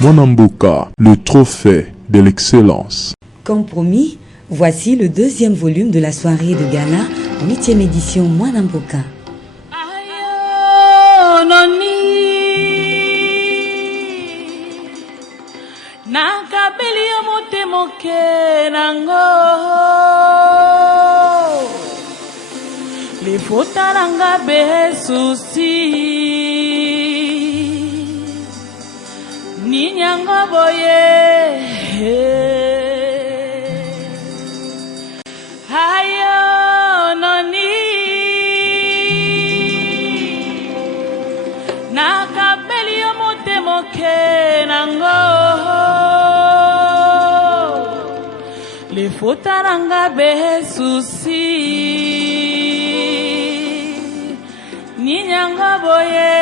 Mwanamboka, le trophée de l'excellence. Comme promis, voici le deuxième volume de la soirée de gala, 8e édition Mwanamboka. Ayo noni nakabeli yo motemoke nango lefota nanga besusi ninyanga boye ayo noni nakabeli yo motemoke nango lefota nanga besusi ninyanga boye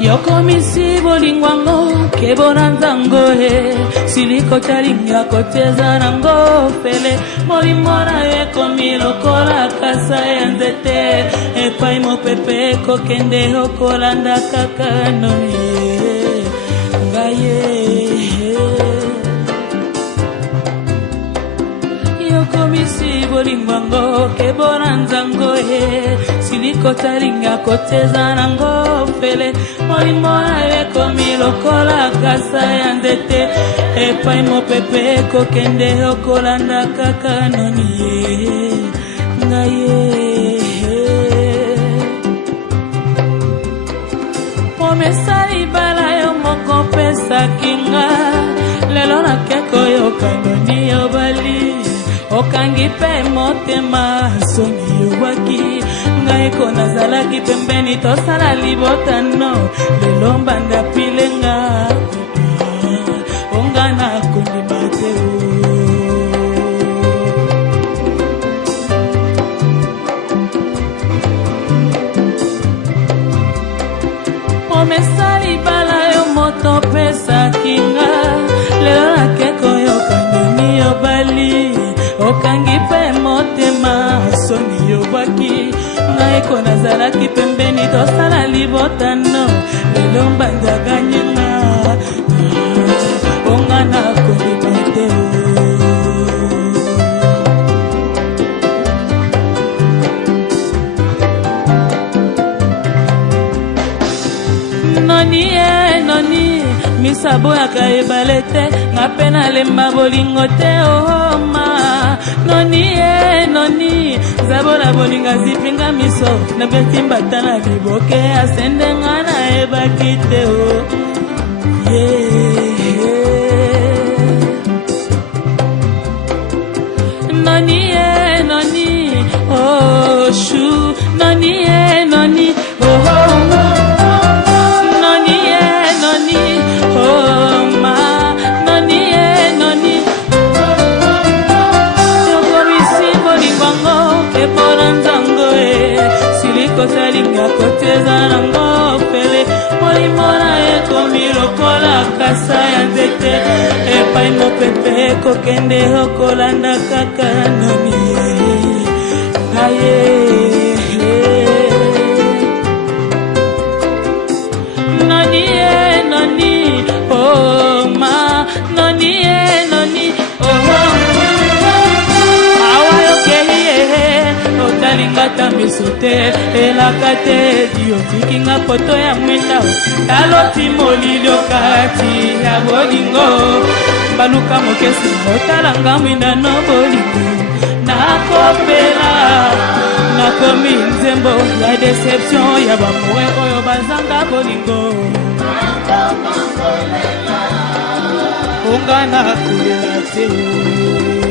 Yoko misi bolingwango kebona nzango siliko talinga koteza nango fele molimona yekomi lokola kasa ya nzete epai mopepe kokende okolanda kaka noni ngaye yoko misi bolingwango kebona nzango siliko talinga koteza nango fele molimona yekomi lokola kasa ya nzete epai mopepe kokende okolanda kaka noni ngaye omesali bala yo moko pesa kinga lelo nakeko yoka noni obali okangi pe motema soni yobaki ngai ko nazalaki pembeni tosala libotano lelo mbanda pilenga ongana kondima te omesali bala yo moto pesa kinga lelo nakeko yokandoni yobali okangi pe motema soni yobaki ngai ko nazalaki pembeni tosala libotano lelo mbanda ganyenga ongana kondima te noni noni misabo yakayebale te ngape nalemba bolingo te oma noni noni zabola bolinga zipinga miso na beti mbata na liboke asendenga na ebaki te noni noni oh shu noni noni oh kosalinga koteza nango pele molimona ekomi lokola kasa ya nzete epai mopepe kokende okolanda kaka noni aye noni noni oh ma noni noni oh awayo kehiye otalingata misote elaka te diotikinga poto ya mwenda taloti molili okati ya bolingo baluka mokesi otalanga mwinda no bolingo nakopela nakomi nzembo ya deception ya bamoure oyo bazanga bolingo ongana kolela te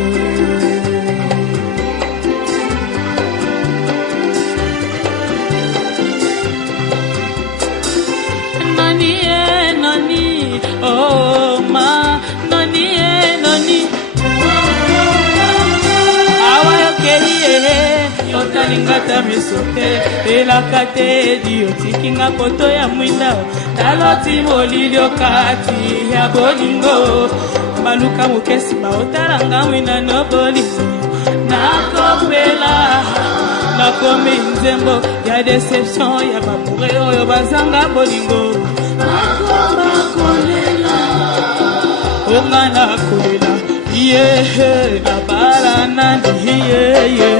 ya misoke elaka te edi otikinga poto ya mwinda taloti molili okati ya bolingo baluka mokesi baotalanga mwina no bolingo nakopela nakomi nzembo ya deception ya bamure oyo bazanga bolingo nakoma kolela onga nakolela yehe nabala nandi yehe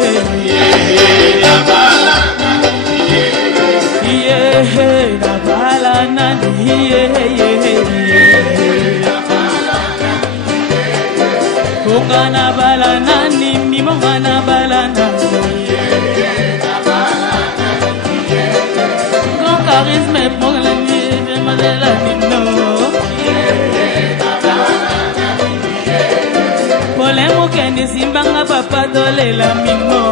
nabala nandi onga nabala nani mimonga nabala nani grand charisme pour la vie de madela nino polemo kende simbanga papa dolela mimo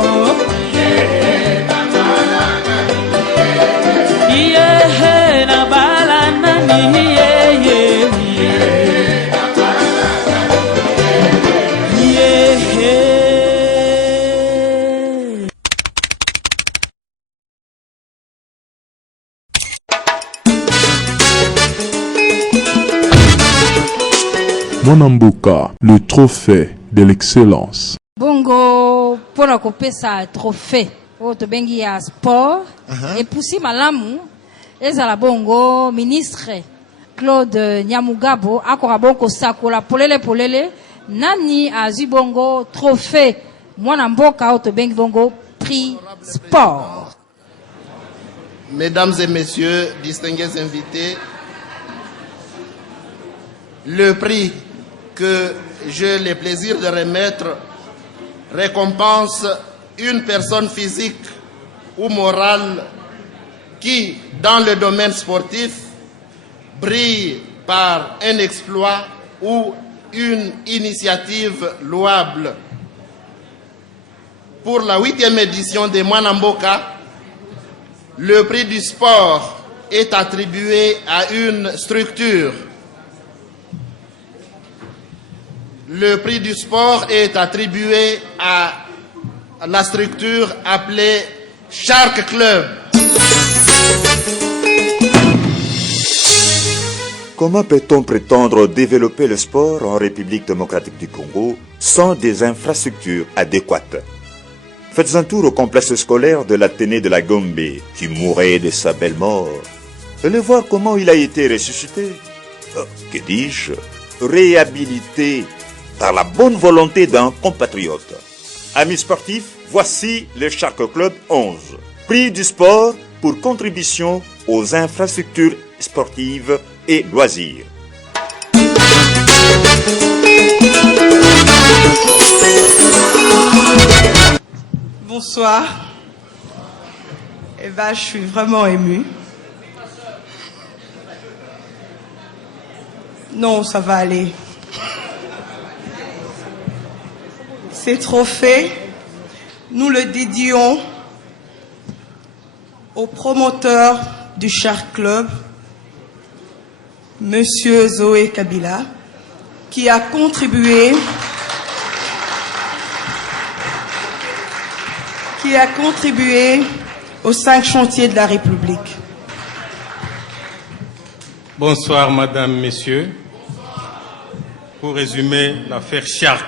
yehe nabala nani Mwanamboka, le trophée de l'excellence. Bongo pona kopesa trophée oyo tobengi ya sport epusi malamu ezala bongo ministre Claude Nyamugabo akoka bongo sakola polele nani azwi bongo trophée mwana mboka oyo tobengi bongo prix sport. Mesdames et messieurs, distingués invités, le prix que j'ai le plaisir de remettre récompense une personne physique ou morale qui, dans le domaine sportif, brille par un exploit ou une initiative louable. Pour la 8e édition de Mwanamboka, le prix du sport est attribué à une structure. Le prix du sport est attribué à la structure appelée Shark Club. Comment peut-on prétendre développer le sport en République démocratique du Congo sans des infrastructures adéquates? Faites un tour au complexe scolaire de l'Athénée de la Gombe, qui mourait de sa belle mort. Allez voir comment il a été ressuscité. Que dis-je? Réhabilité par la bonne volonté d'un compatriote. Amis sportifs, voici le Shark Club 11. Prix du sport pour contribution aux infrastructures sportives et loisirs. Bonsoir. Eh ben, je suis vraiment émue. Non, ça va aller. Ces trophées, nous le dédions au promoteur du Shark Club, Monsieur Zoé Kabila, qui a contribué aux 5 chantiers de la République. Bonsoir, Madame, Messieurs. Pour résumer l'affaire Shark,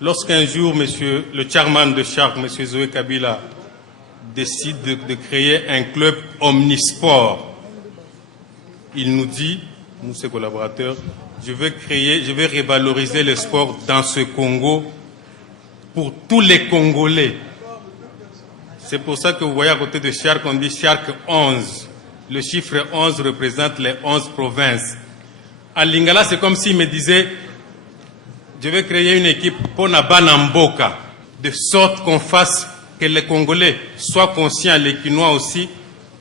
lorsqu'un jour, monsieur, le chairman de Shark, Monsieur Zoé Kabila, décide de créer un club omnisport, il nous dit, nous ses collaborateurs, je vais revaloriser le sport dans ce Congo pour tous les Congolais. C'est pour ça que vous voyez à côté de Shark, on dit Shark 11. Le chiffre 11 représente les 11 provinces. À Lingala, c'est comme s'il me disait, je vais créer une équipe pour Mboka, de sorte qu'on fasse que les Congolais soient conscients, les Quinois aussi,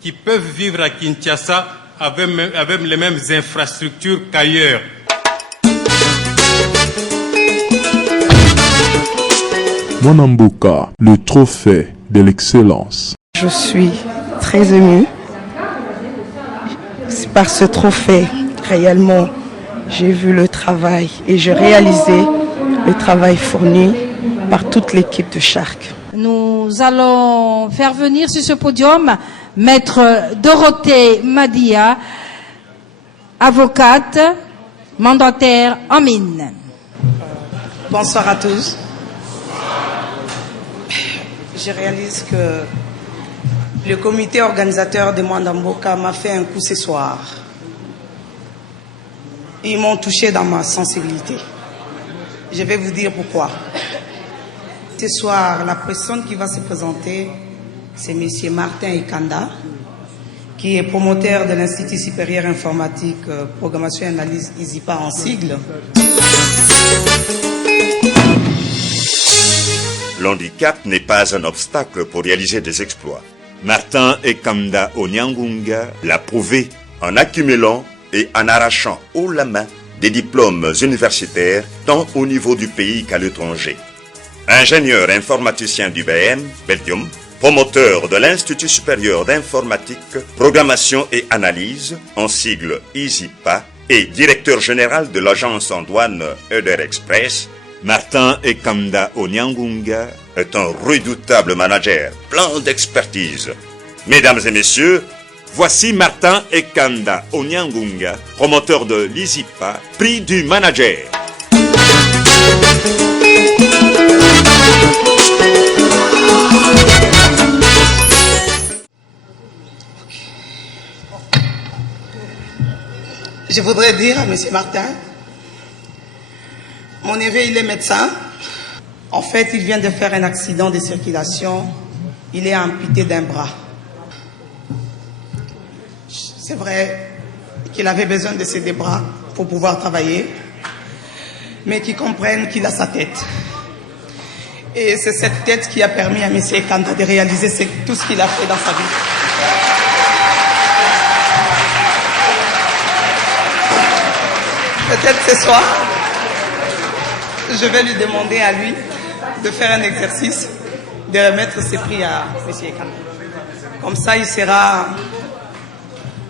qui peuvent vivre à Kinshasa avec les mêmes infrastructures qu'ailleurs. Mwanamboka, le trophée de l'excellence. Je suis très émue. C'est par ce trophée, réellement, j'ai vu le travail et j'ai réalisé le travail fourni par toute l'équipe de Shark. Nous nous allons faire venir sur ce podium Maître Dorothée Madia, avocate, mandataire en mine. Bonsoir à tous. Je réalise que le comité organisateur de Mwandamboka m'a fait un coup ce soir. Ils m'ont touché dans ma sensibilité. Je vais vous dire pourquoi. Ce soir, la personne qui va se présenter, c'est M. Martin Ekanda, qui est promoteur de l'Institut supérieur informatique, programmation et analyse ISIPA en sigle. L'handicap n'est pas un obstacle pour réaliser des exploits. Martin Ekanda Onyangunga l'a prouvé en accumulant et en arrachant haut la main des diplômes universitaires tant au niveau du pays qu'à l'étranger. Ingénieur informaticien d'UBM, Belgium, promoteur de l'Institut supérieur d'informatique, programmation et analyse, en sigle ISIPA, et directeur général de l'agence en douane Eder Express, Martin Ekanda Onyangunga est un redoutable manager, plein d'expertise. Mesdames et messieurs, voici Martin Ekanda Onyangunga, promoteur de l'ISIPA, prix du manager. Je voudrais dire à M. Martin, mon neveu, il est médecin. En fait, il vient de faire un accident de circulation. Il est amputé d'un bras. C'est vrai qu'il avait besoin de ses deux bras pour pouvoir travailler, mais qu'il comprenne qu'il a sa tête. Et c'est cette tête qui a permis à M. Ekanda de réaliser tout ce qu'il a fait dans sa vie. Peut-être ce soir, je vais lui demander à lui de faire un exercice, de remettre ses prix à M. Ekanda. Comme ça, il sera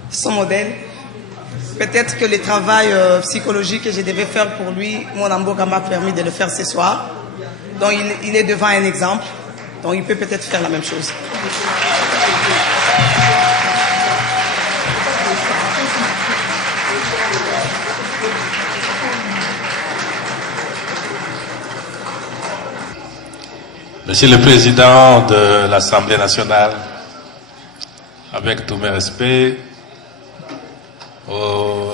son modèle. Peut-être que le travail psychologique que je devais faire pour lui, Mwandamboka m'a permis de le faire ce soir. Donc il est devant un exemple. Donc il peut peut-être faire la même chose. Monsieur le Président de l'Assemblée nationale, avec tous mes respects, au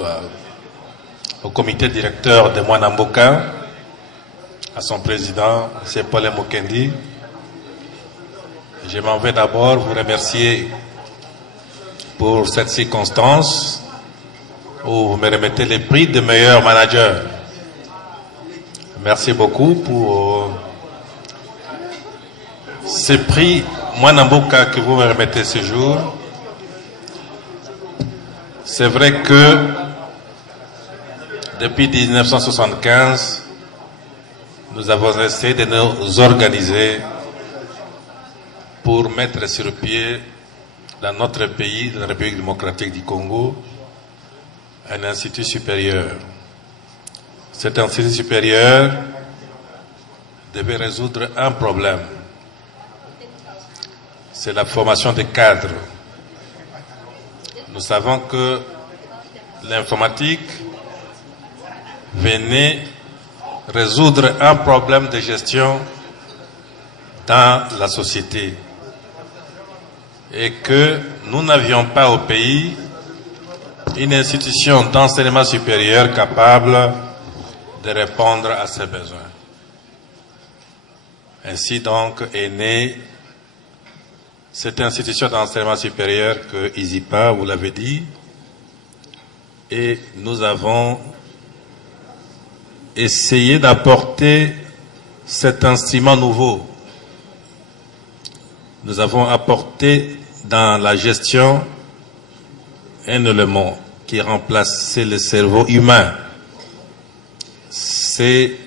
comité directeur de Mwandamboka, à son président, M. Paul Mokendi, je m'en vais d'abord vous remercier pour cette circonstance où vous me remettez le prix de meilleur manager. Merci beaucoup pour ce prix Mwandamboka que vous me remettez ce jour. C'est vrai que depuis 1975, nous avons essayé de nous organiser pour mettre sur pied dans notre pays, dans la République démocratique du Congo, un institut supérieur. Cet institut supérieur devait résoudre un problème. C'est la formation des cadres. Nous savons que l'informatique venait résoudre un problème de gestion dans la société et que nous n'avions pas au pays une institution d'enseignement supérieur capable de répondre à ces besoins. Ainsi donc est née cette institution d'enseignement supérieur que ISIPA, vous l'avez dit, et nous avons essayé d'apporter cet instrument nouveau. Nous avons apporté dans la gestion un élément qui remplaçait le cerveau humain. C'est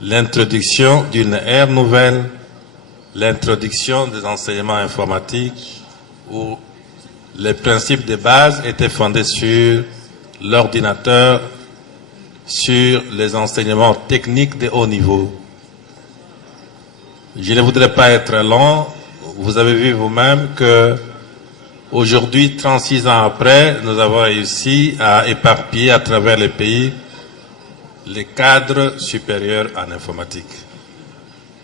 l'introduction d'une ère nouvelle, l'introduction des enseignements informatiques où les principes de base étaient fondés sur l'ordinateur, sur les enseignements techniques de haut niveau. Je ne voudrais pas être long, vous avez vu vous-même que aujourd'hui, 36 ans après, nous avons réussi à éparpiller à travers les pays les cadres supérieurs en informatique.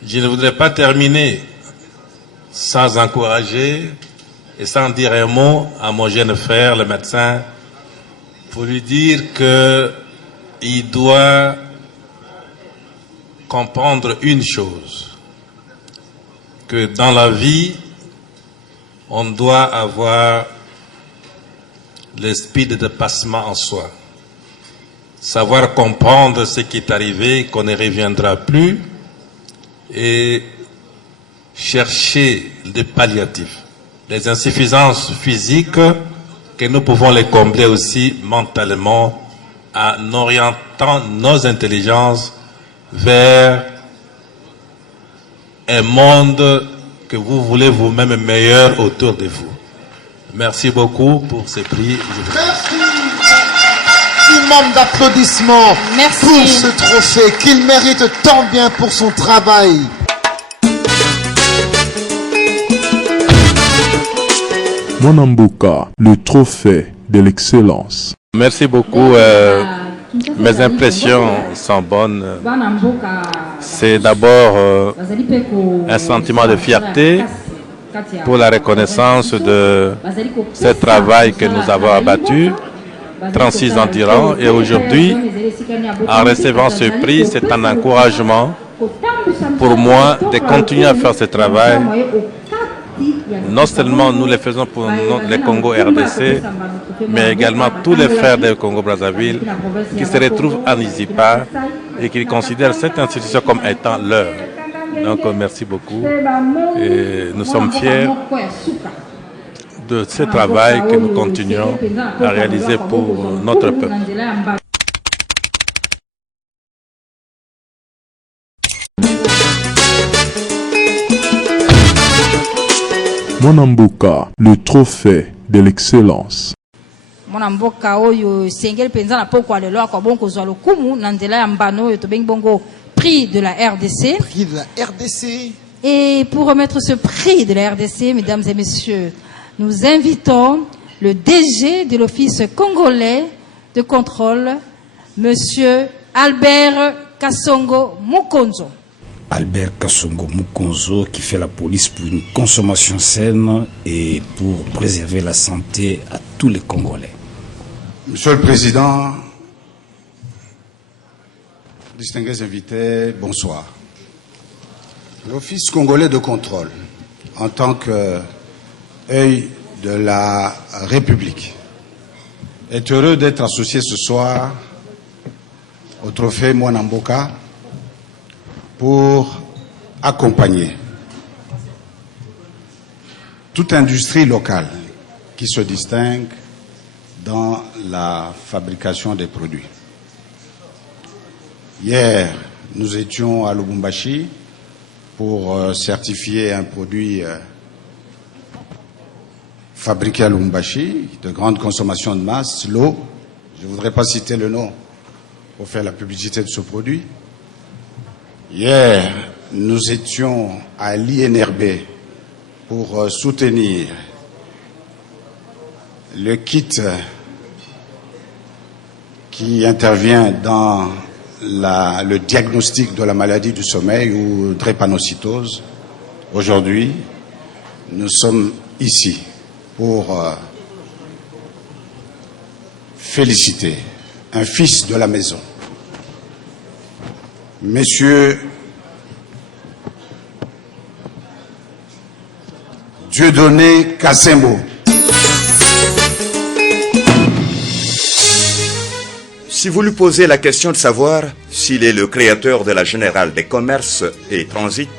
Je ne voudrais pas terminer sans encourager et sans dire un mot à mon jeune frère, le médecin, pour lui dire qu'il doit comprendre une chose, que dans la vie, on doit avoir l'esprit de dépassement en soi. Savoir comprendre ce qui est arrivé, qu'on ne reviendra plus, et chercher des palliatifs, les insuffisances physiques, que nous pouvons les combler aussi mentalement en orientant nos intelligences vers un monde que vous voulez vous-même meilleur autour de vous. Merci beaucoup pour ces prix. Merci. Maximum d'applaudissements pour ce trophée qu'il mérite tant bien pour son travail. Mwanamboka, le trophée de l'excellence. Merci beaucoup. Mes impressions sont bonnes. C'est d'abord un sentiment de fierté pour la reconnaissance de ce travail que nous avons abattu 36 ans durant. Et aujourd'hui, en recevant ce prix, c'est un encouragement pour moi de continuer à faire ce travail. Non seulement nous le faisons pour le Congo RDC, mais également tous les frères du Congo-Brazzaville qui se retrouvent en Izipa et qui considèrent cette institution comme étant leur. Donc merci beaucoup et nous sommes fiers de ce travail que nous continuons à réaliser pour notre peuple. Mwanamboka, le trophée de l'excellence. Mwanamboka oyo sengel penza na poko alelo akobon kozwa lokumu na nzela ya mbano oyo tobengi bongo prix de la RDC. Prix de la RDC. Et pour remettre ce prix de la RDC, mesdames et messieurs, nous invitons le DG de l'Office congolais de contrôle, monsieur Albert Kasongo Mukonzo. Albert Kasongo Mukonzo, qui fait la police pour une consommation saine et pour préserver la santé à tous les Congolais. Monsieur le Président, distingués invités, bonsoir. L'Office congolais de contrôle, en tant qu'œil de la République, est heureux d'être associé ce soir au trophée Mwanamboka pour accompagner toute industrie locale qui se distingue dans la fabrication des produits. Hier, nous étions à Lubumbashi pour certifier un produit fabriqué à Lubumbashi, de grande consommation de masse, l'eau. Je ne voudrais pas citer le nom pour faire la publicité de ce produit. Hier, nous étions à l'INRB pour soutenir le kit qui intervient dans le diagnostic de la maladie du sommeil ou drépanocytose. Aujourd'hui, nous sommes ici pour féliciter un fils de la maison, Monsieur Dieudonné Kassembo. Si vous lui posez la question de savoir s'il est le créateur de la Générale des Commerces et Transit,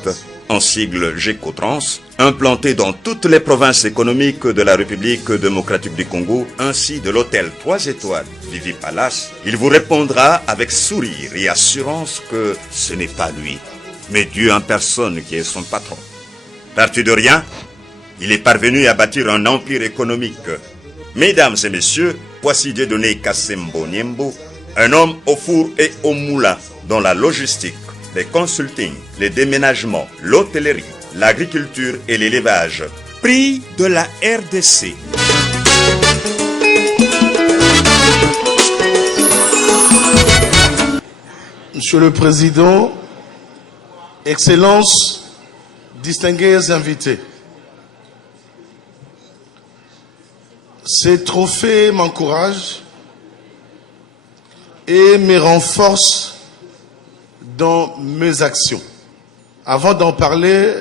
en sigle GECOTRANS, implanté dans toutes les provinces économiques de la République démocratique du Congo, ainsi de l'hôtel 3 étoiles Vivi Palace, il vous répondra avec sourire et assurance que ce n'est pas lui, mais Dieu en personne qui est son patron. Parti de rien, il est parvenu à bâtir un empire économique. Mesdames et messieurs, voici Dieudonné Kassembo Niembo, un homme au four et au moulin dans la logistique, les consulting, les déménagements, l'hôtellerie, l'agriculture et l'élevage. Prix de la RDC. Monsieur le Président, Excellences, distingués invités, ces trophées m'encouragent et me renforcent dans mes actions. Avant d'en parler,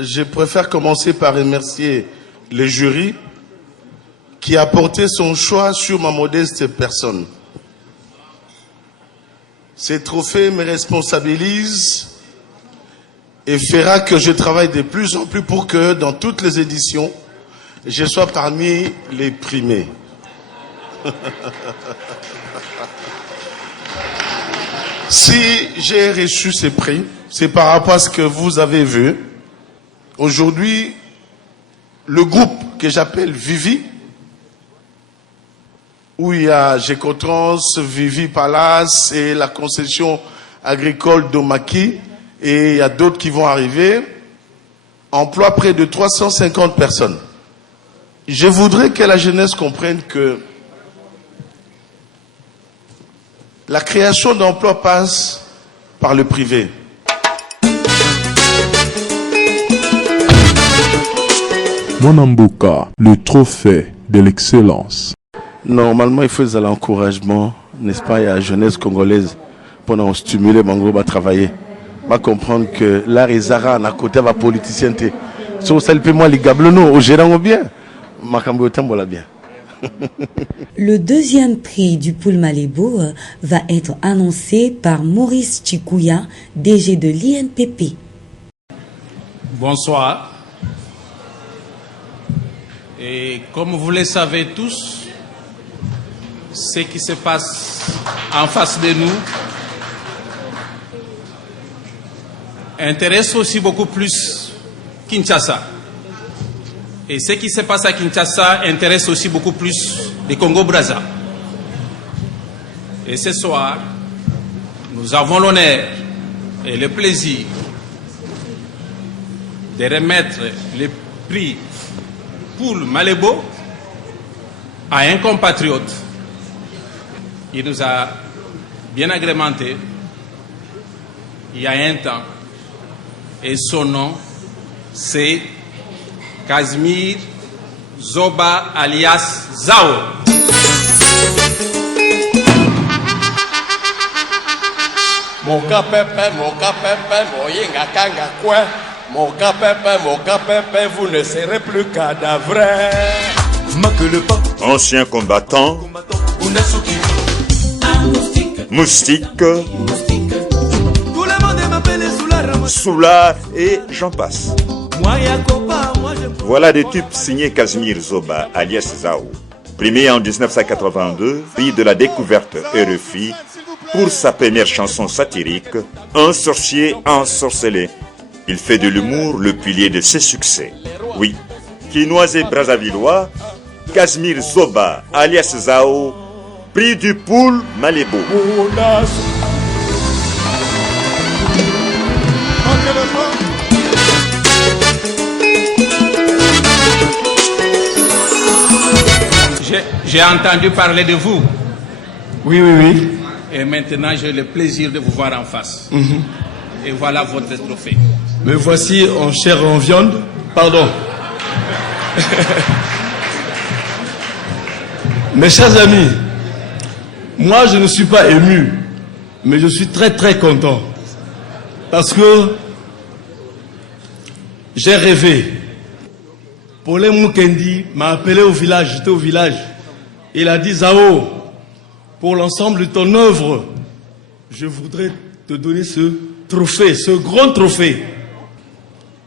je préfère commencer par remercier le jury qui a porté son choix sur ma modeste personne. Ces trophées me responsabilisent et fera que je travaille de plus en plus pour que dans toutes les éditions, je sois parmi les primés. Si j'ai reçu ces prix, c'est par rapport à ce que vous avez vu. Aujourd'hui, le groupe que j'appelle Vivi, où il y a Gécotrans, Vivi Palace et la concession agricole d'Omaki, et il y a d'autres qui vont arriver, emploie près de 350 personnes. Je voudrais que la jeunesse comprenne que la création d'emplois passe par le privé. Mwanamboka, le trophée de l'excellence. Normalement, il faut l'encouragement, n'est-ce pas, à la jeunesse congolaise pour stimuler mon groupe à travailler. Va comprendre que l'art et Zara à côté de la politicien. Si ça le peut moi les gablono au gérant bien, ma camboyotambola bien. Le deuxième prix du Pool Malébo va être annoncé par Maurice Chikouya, DG de l'INPP. Bonsoir. Et comme vous le savez tous, ce qui se passe en face de nous intéresse aussi beaucoup plus Kinshasa. Et ce qui se passe à Kinshasa intéresse aussi beaucoup plus le Congo-Brazza. Et ce soir, nous avons l'honneur et le plaisir de remettre le prix Pool Malébo à un compatriote. Il nous a bien agrémenté il y a un temps. Et son nom, c'est Casimir Zoba alias Zao. Mon capépé, mon yinga kanga quoi. Mon capépé, vous ne serez plus cadavre. Ancien combattant, moustique, Soulard et j'en passe. Voilà des tubes signés Casimir Zoba, alias Zao. Primé en 1982, prix de la découverte RFI pour sa première chanson satirique, Un sorcier ensorcelé. Il fait de l'humour le pilier de ses succès. Oui, Quinois et Brazzavillois, Casimir Zoba, alias Zao, prix du Pool Malébo. J'ai entendu parler de vous. Oui, oui, oui. Et maintenant, j'ai le plaisir de vous voir en face. Et voilà votre trophée. Me voici en chair et en viande. Pardon. Mes chers amis, moi je ne suis pas ému, mais je suis très très content. Parce que j'ai rêvé. Paulin Mukendi m'a appelé au village, j'étais au village. Il a dit, Zao, pour l'ensemble de ton œuvre, je voudrais te donner ce trophée, ce grand trophée.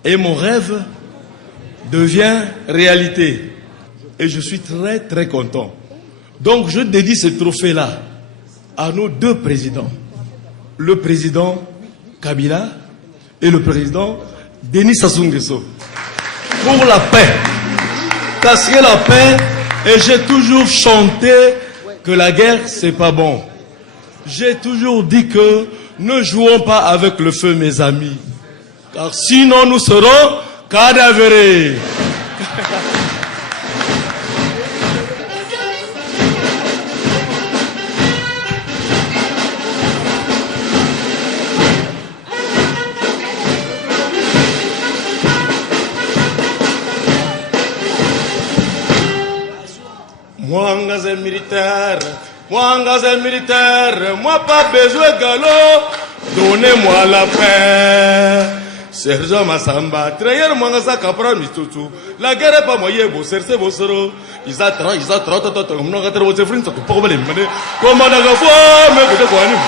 Et mon rêve devient réalité. Et je suis très très content. Donc je dédie ce trophée-là à nos deux présidents. Le président Kabila et le président Denis Sassou Nguesso. Pour la paix. Parce que la paix, et j'ai toujours chanté que la guerre, c'est pas bon. J'ai toujours dit que ne jouons pas avec le feu, mes amis. car sinon nous serons cadavrés. Moi, gazelle militaire, moi pas besoin de galop, donnez-moi la paix. Sergent Massamba, trahir moi gazelle capra mitutu. La guerre est pas moyen, vous sercez vos soro. Ils attrapent, comme nous avons votre frère, ça te porte les mains. Comment on a fait, mais vous êtes quoi, nous?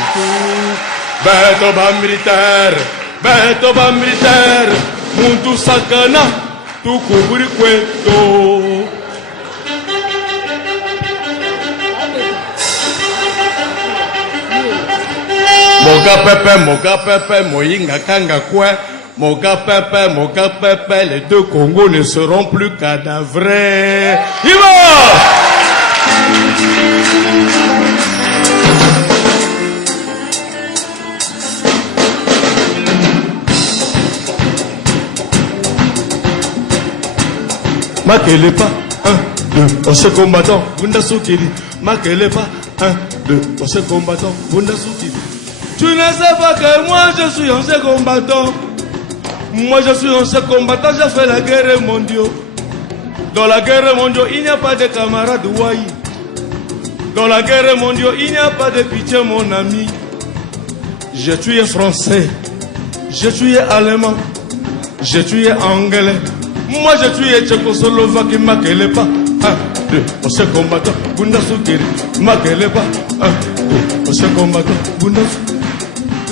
Bête militaire, Muntu sakana, tout couvrir cuento. Moga Pepe, Moyinga Kanga Kwe, Moga Pepe, les deux Congos ne seront plus cadavrés. Makele pas, 1, 2, on se combattant, Bunda Soukiri. Makele pas, 1, 2, on se combattant, Bunda Soukiri. Tu ne sais pas que moi je suis un seul combattant. Moi je suis un seul combattant, j'ai fait la guerre mondiale. Dans la guerre mondiale, il n'y a pas de camarades ouaï. Dans la guerre mondiale, il n'y a pas de pitié mon ami. J'ai tué français, j'ai tué allemand, j'ai tué anglais. Moi j'ai tué tchécoslovaque, Makele pas. 1, 2, on se combattant, Bunda Soukiri. Makele pas. 1, 2, on se combattant, Bunda Soukiri.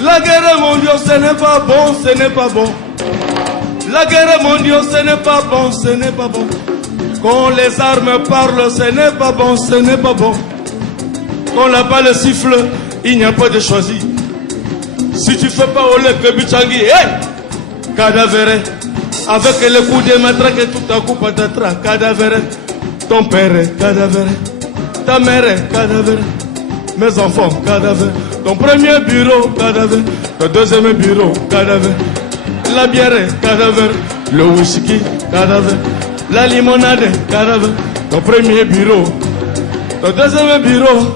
La guerre mondiale, ce n'est pas bon, ce n'est pas bon. La guerre mondiale, ce n'est pas bon, ce n'est pas bon. Quand les armes parlent, ce n'est pas bon, ce n'est pas bon. Quand la balle siffle, il n'y a pas de choisi. Si tu fais pas Olé Kebichangi, hey! Cadavéré. Avec le coup de matraque et tout à coup patatras, cadavéré. Ton père est cadavéré. Ta mère est cadavéré. Mes enfants, cadavéré. Ton premier bureau, cadavre. Ton deuxième bureau, cadavre. La bière, cadavre. Le whisky, cadavre. La limonade, cadavre. Ton premier bureau. Ton deuxième bureau.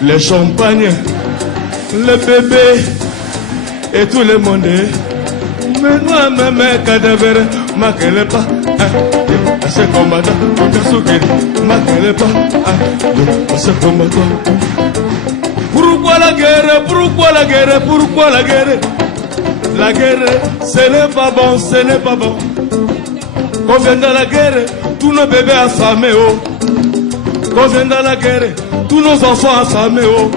Les champagnes. Le bébé. Et tout le monde. Mais moi, même, cadavre. Makele pas. Ce combattant. Makele pas. Ce combattant. Pourquoi la guerre? Pourquoi la guerre? Pourquoi la guerre? La guerre, ce n'est pas bon, ce n'est pas bon. Quand vient dans la guerre, tous nos bébés affamés, oh. Quand vient dans la guerre, tous nos enfants affamés, oh.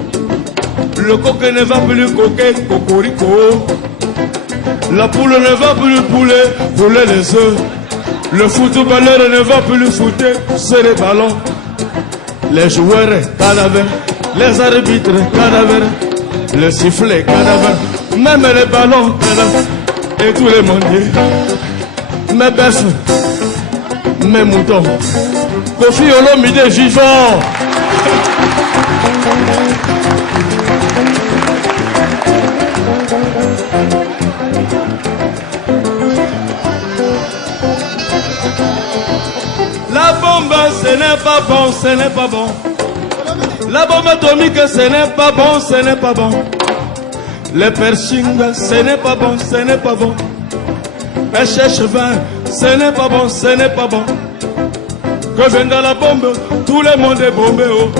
Le coq ne va plus coquer, cocorico. La poule ne va plus pouler les œufs. Le footballeur ne va plus fouter, c'est les ballons. Les joueurs, cadavres. Les arbitres, cadavres, le sifflet, cadavre, même les ballons, cadavres, et tout le monde. Mes bœufs, mes moutons, Kofi Olomide vivant. La bombe, ce n'est pas bon, ce n'est pas bon. La bombe atomique, ce n'est pas bon, ce n'est pas bon. Les piercings, ce n'est pas bon, ce n'est pas bon. Les cheveux, ce n'est pas bon, ce n'est pas bon. Quand vient dans la bombe, tout le monde est bombé, oh.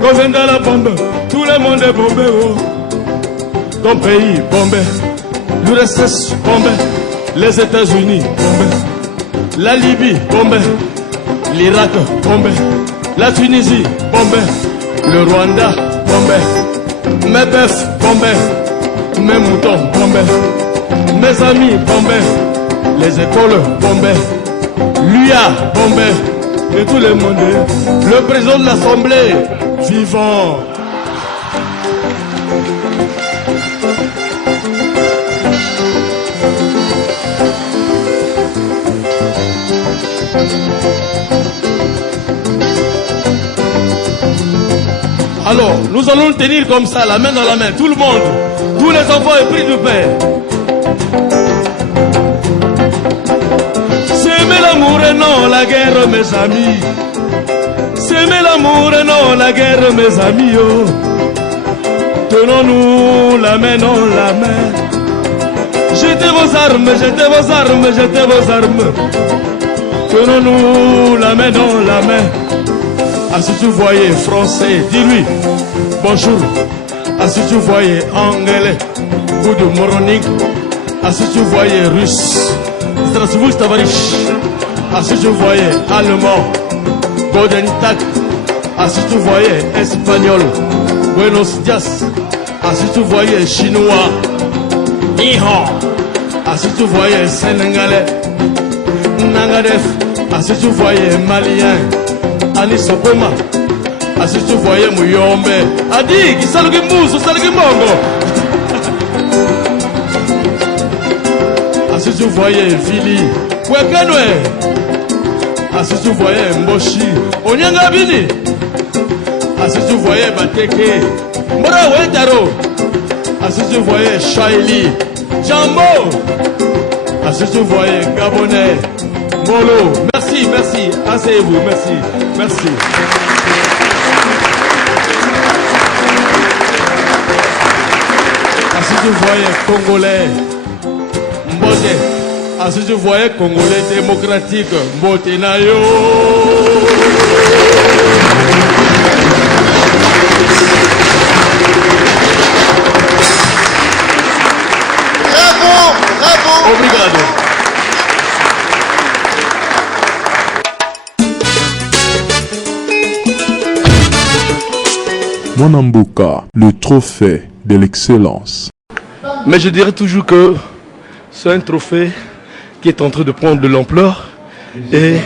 Quand vient dans la bombe, tout le monde est bombé, oh. Ton pays, bombé. L'URSS, bombé. Les États-Unis, bombé. La Libye, bombé. L'Irak, bombé. La Tunisie, bombé. Le Rwanda, bombé. Mes bœufs, bombé. Mes moutons, bombé. Mes amis, bombé. Les écoles, bombé. L'UA, bombé. Et tout le monde. Le président de l'Assemblée, vivant. Alors, nous allons tenir comme ça, la main dans la main, tout le monde, tous les enfants épris du Père. S'aimer l'amour et non la guerre, mes amis. S'aimer l'amour et non la guerre, mes amis. Oh. Tenons-nous la main, non la main. Jetez vos armes, jetez vos armes, jetez vos armes. Tenons-nous la main, non la main. Ah, si tu voyais français, dis-lui bonjour. Ah, si tu voyais anglais, good morning. Ah, si tu voyais russe, здравствуй, товарищ. Ah, si tu voyais allemand, golden tag. Ah, si tu voyais espagnol, buenos dias. Ah, si tu voyais chinois, ni hao. Ah, si tu voyais sénégalais, nangadef. Ah, si tu voyais malien, ani sokoma. Ah, si tu voyais muyombe, adi kisaluki musu, saluki mongo. Ah, si tu voyais Vili, Wekenwe. Ah, si tu voyais Mboshi, Onyanga Bini. Ah, si tu voyais Bateke, Mora Wetaro. Ah, si tu voyais Shaili, Jambo. Ah, si tu voyais Gabonais, Molo. Merci, merci. Asseyez-vous, merci, merci. Ah, si tu voyais Congolais, Mbote. Ah, si tu voyais Congolais démocratique, Mbote Nayo. Bravo, bravo. Obrigado. Mwanamboka, le trophée de l'excellence. Mais je dirais toujours que c'est un trophée qui est en train de prendre de l'ampleur et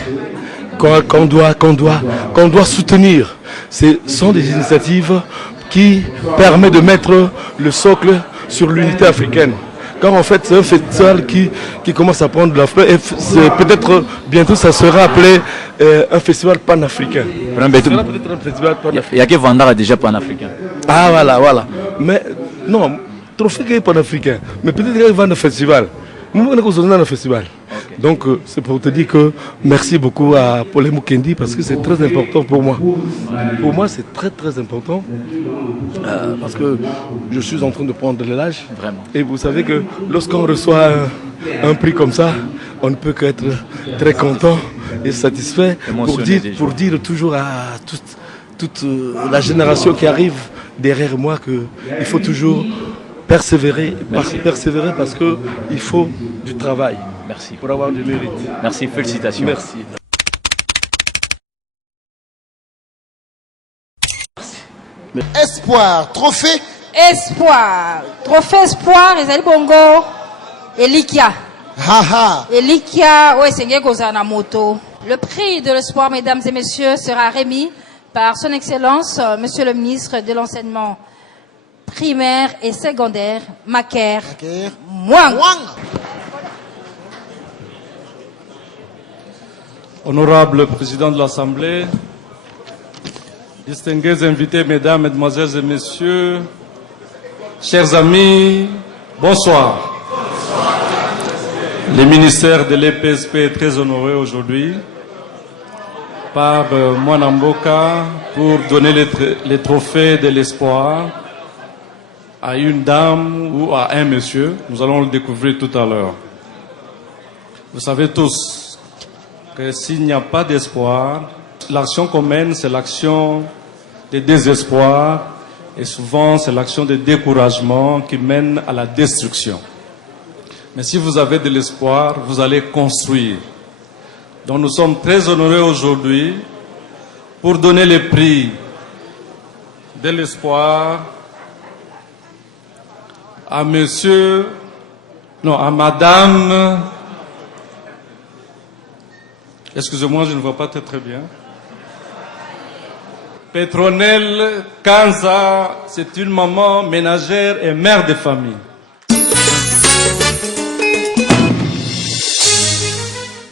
qu'on doit soutenir. Ce sont des initiatives qui permettent de mettre le socle sur l'unité africaine. Car en fait, c'est un festival qui commence à prendre de l'ampleur et peut-être bientôt ça sera appelé un festival panafricain. Il y a que Vandara déjà panafricain. Ah voilà. Mais non, trophée qui est panafricain. Mais peut-être qu'il va dans le festival. Nous sommes dans le festival. Donc c'est pour te dire que merci beaucoup à Paul Mukendi parce que c'est très important pour moi. Pour moi c'est très important parce que je suis en train de prendre de l'âge. Vraiment. Et vous savez que lorsqu'on reçoit un prix comme ça, on ne peut qu'être très content et satisfait pour dire toujours à toute la génération qui arrive derrière moi qu'il faut toujours persévérer parce qu'il faut du travail. Merci. Pour avoir du mérite. Merci, félicitations. Merci. Espoir, trophée. Espoir. Trophée espoir, Ezali Bongo. Elikia. Elikia, ouais, c'est Ngegozana Moto. Le prix de l'espoir, mesdames et messieurs, sera remis par son Excellence, Monsieur le ministre de l'Enseignement primaire et secondaire, Maker Mwang. Honorable Président de l'Assemblée, distingués invités, mesdames, mesdemoiselles et messieurs, chers amis, bonsoir. Le ministère de l'EPSP est très honoré aujourd'hui par Mwanamboka pour donner les trophées de l'espoir à une dame ou à un monsieur. Nous allons le découvrir tout à l'heure. Vous savez tous que s'il n'y a pas d'espoir, l'action qu'on mène, c'est l'action de désespoir et souvent c'est l'action de découragement qui mène à la destruction. Mais si vous avez de l'espoir, vous allez construire. Donc nous sommes très honorés aujourd'hui pour donner le prix de l'espoir à madame, excusez-moi, je ne vois pas très bien. Petronelle Kanza, c'est une maman ménagère et mère de famille.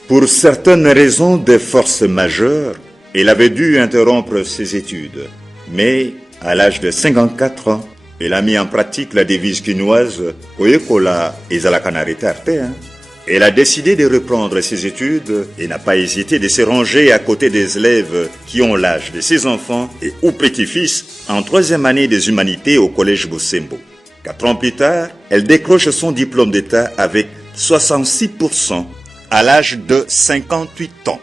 Pour certaines raisons de force majeure, elle avait dû interrompre ses études. Mais à l'âge de 54 ans, Elle a mis en pratique la devise quinoise Oyekola Ezalakanarete Arte. Elle a décidé de reprendre ses études et n'a pas hésité de se ranger à côté des élèves qui ont l'âge de ses enfants et ou petits-fils en 3e année des humanités au collège Bosembo. 4 ans plus tard, elle décroche son diplôme d'État avec 66% à l'âge de 58 ans.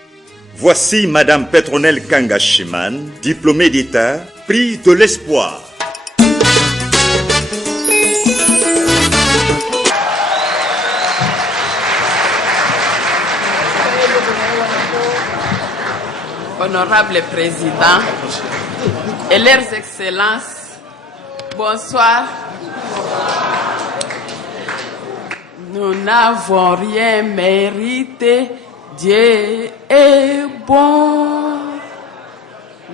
Voici Madame Petronelle Kangashiman, diplômée d'État, prix de l'espoir. Honorable Président et leurs Excellences, bonsoir. Nous n'avons rien mérité, Dieu est bon.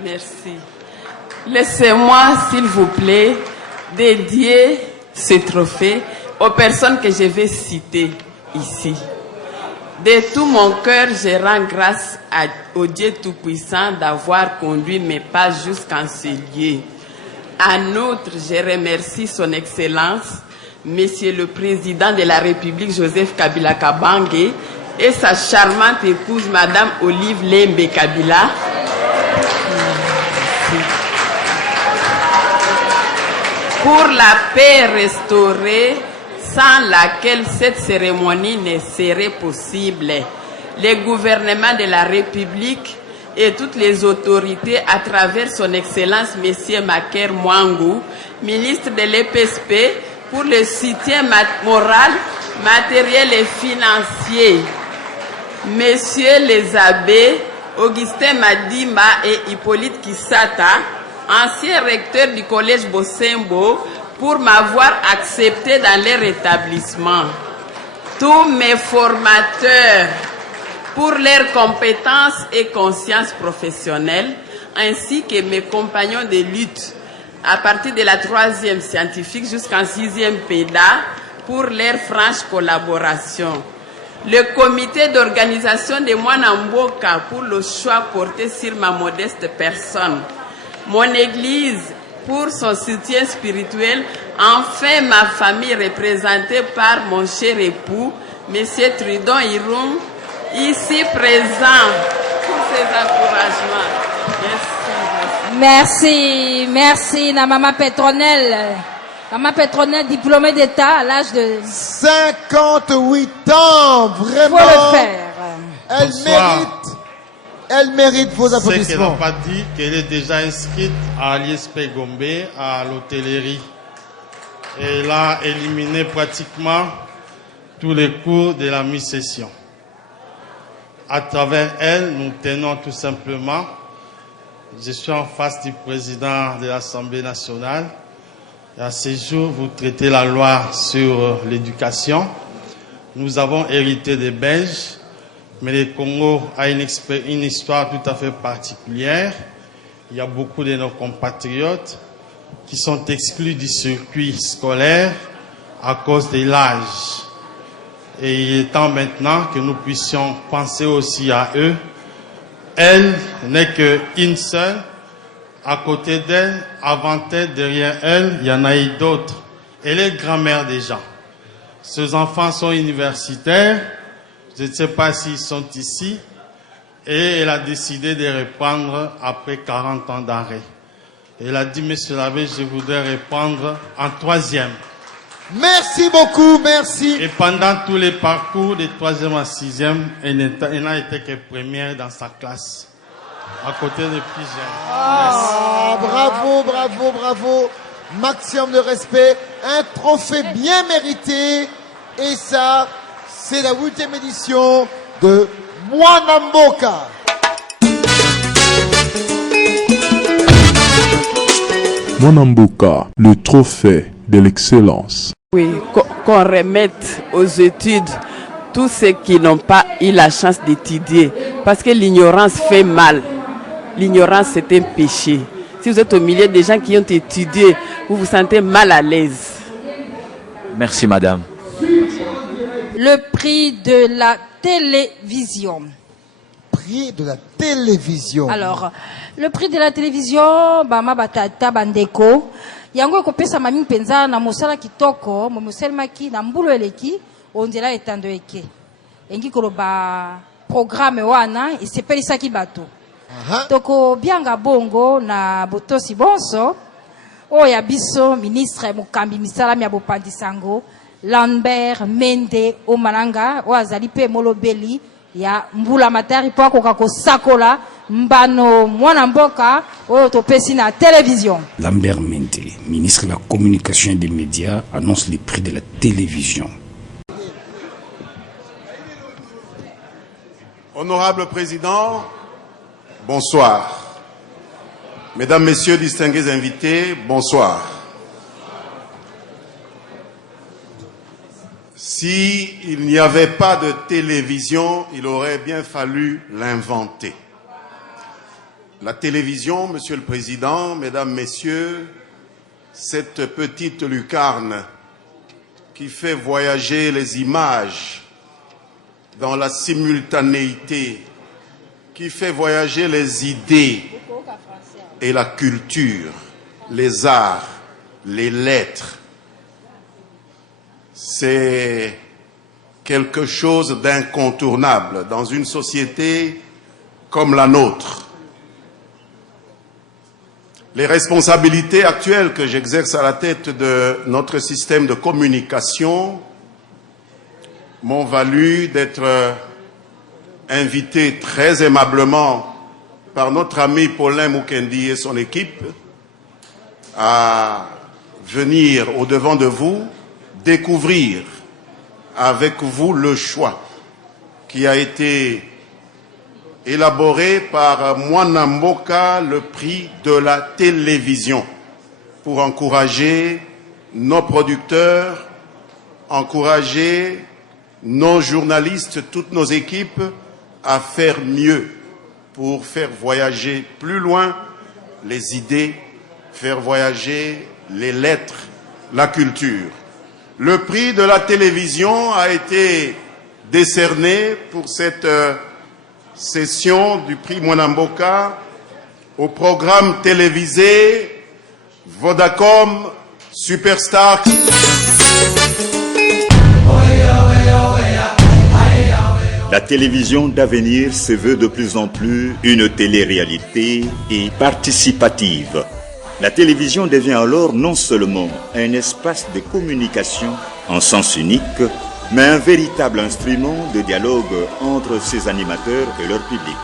Merci. Laissez-moi, s'il vous plaît, dédier ce trophée aux personnes que je vais citer ici. De tout mon cœur, je rends grâce au Dieu Tout-Puissant d'avoir conduit mes pas jusqu'en ce lieu. En outre, je remercie son Excellence, Monsieur le Président de la République, Joseph Kabila Kabange, et sa charmante épouse, Madame Olive Lembe Kabila. Pour la paix restaurée, sans laquelle cette cérémonie ne serait possible. Le gouvernement de la République et toutes les autorités, à travers son Excellence M. Maker Mwangu, ministre de l'EPSP, pour le soutien moral, matériel et financier. Messieurs les abbés, Augustin Madimba et Hippolyte Kisata, anciens recteurs du collège Bosembo, pour m'avoir accepté dans leur établissement. Tous mes formateurs, pour leurs compétences et conscience professionnelle, ainsi que mes compagnons de lutte, à partir de la 3e scientifique jusqu'en 6e PEDA, pour leur franche collaboration. Le comité d'organisation de Mwanamboka pour le choix porté sur ma modeste personne. Mon église pour son soutien spirituel. Enfin, ma famille représentée par mon cher époux, M. Trudon Iroum, ici présent, pour ses encouragements. Merci, merci, la maman Petronelle. Maman Petronelle, diplômée d'État à l'âge de 58 ans, vraiment. Faut le faire. Elle mérite vos applaudissements. C'est qu'elle n'a pas dit qu'elle est déjà inscrite à l'ISP Gombe, à l'hôtellerie. Et elle a éliminé pratiquement tous les cours de la mi-session. À travers elle, nous tenons tout simplement, je suis en face du président de l'Assemblée nationale. Et à ce jour, vous traitez la loi sur l'éducation. Nous avons hérité des Belges. Mais le Congo a une histoire tout à fait particulière. Il y a beaucoup de nos compatriotes qui sont exclus du circuit scolaire à cause de l'âge. Et il est temps maintenant que nous puissions penser aussi à eux. Elle n'est qu'une seule. À côté d'elle, avant elle, derrière elle, il y en a eu d'autres. Elle est grand-mère des gens. Ces enfants sont universitaires. Je ne sais pas s'ils sont ici. Et elle a décidé de reprendre après 40 ans d'arrêt. Elle a dit, Monsieur l'abbé, je voudrais reprendre en 3e. Merci beaucoup, merci. Et pendant tous les parcours de 3e à 6e, elle n'a été que première dans sa classe. À côté des plus jeunes. Ah, bravo, bravo, bravo. Maximum de respect. Un trophée bien mérité. Et ça, c'est la 8e édition de Mwanamboka. Mwanamboka, le trophée de l'excellence. Oui, qu'on remette aux études tous ceux qui n'ont pas eu la chance d'étudier. Parce que l'ignorance fait mal. L'ignorance, c'est un péché. Si vous êtes au milieu des gens qui ont étudié, vous vous sentez mal à l'aise. Merci, madame. Le prix de la télévision. Prix de la télévision. Alors, le prix de la télévision, Bama Batata Bandeko, yango ekopesa mami mpenza na mosala kitoko momosalemaki na mbulu eleki onzela etando eke engi koloba programme wana esepelisaki bato tokobianga bongo na botosi bonso oyo ya biso ministre mokambi misalami ya bopandisango Lambert Mende Omalanga oyo azali mpe molobeli ya mbula matari mpo akoka kosakola mbano mwana mboka oyo topesi na télévision. Lambert Mende, ministre de la Communication et des Médias, annonce les prix de la télévision. Honorable Président, bonsoir. Mesdames, Messieurs, distingués invités, bonsoir. S'il n'y avait pas de télévision, il aurait bien fallu l'inventer. La télévision, Monsieur le Président, Mesdames, Messieurs, cette petite lucarne qui fait voyager les images dans la simultanéité, qui fait voyager les idées et la culture, les arts, les lettres. C'est quelque chose d'incontournable dans une société comme la nôtre. Les responsabilités actuelles que j'exerce à la tête de notre système de communication m'ont valu d'être invité très aimablement par notre ami Paulin Mukendi et son équipe à venir au-devant de vous découvrir avec vous le choix qui a été élaboré par Mwana Mboka, le prix de la télévision, pour encourager nos producteurs, encourager nos journalistes, toutes nos équipes à faire mieux pour faire voyager plus loin les idées, faire voyager les lettres, la culture. Le prix de la télévision a été décerné pour cette session du prix Mwana Mboka au programme télévisé Vodacom Superstar. La télévision d'avenir se veut de plus en plus une télé-réalité et participative. La télévision devient alors non seulement un espace de communication en sens unique, mais un véritable instrument de dialogue entre ses animateurs et leur public.